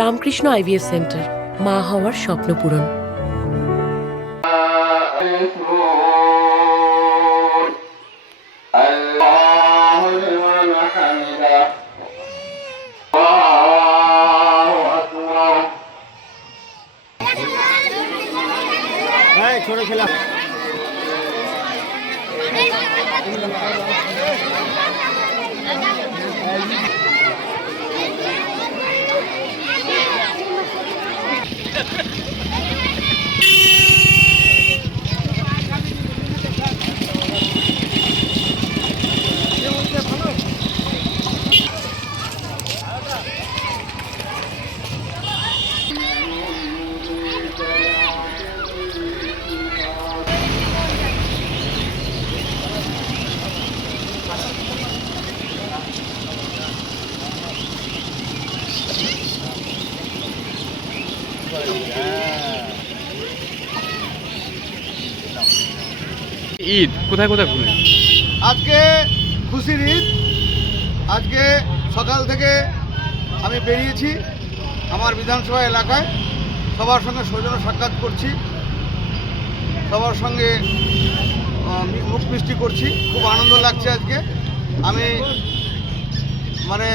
Ramakrishna IVF centre, মা হওয়ার স্বপ্ন পূরণ। ছোট খেলা ঈদ কোথায় কোথায় ঘুরলেন? আজকে খুশির ঈদ। আজকে সকাল থেকে আমি বেরিয়েছি আমার বিধানসভা এলাকায়, সবার সঙ্গে সৌজন্য সাক্ষাৎ করছি, সবার সঙ্গে মুখ মিষ্টি করছি। খুব আনন্দ লাগছে আজকে। আমি মানে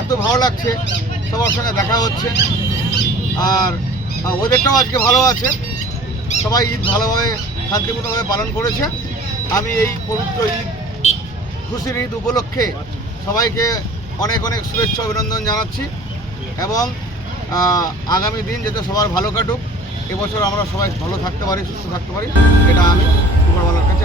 এত ভালো লাগছে, সবার সঙ্গে দেখা হচ্ছে। আর ওদেরটাও আজকে ভালো আছে, সবাই ঈদ ভালোভাবে শান্তিপূর্ণভাবে পালন করেছে। আমি এই পবিত্র ঈদ, খুশির ঈদ উপলক্ষে সবাইকে অনেক অনেক শুভেচ্ছা অভিনন্দন জানাচ্ছি এবং আগামী দিন যাতে সবার ভালো কাটুক, এবছর আমরা সবাই ভালো থাকতে পারি, সুস্থ থাকতে পারি, এটা আমি উপরওয়ালার কাছে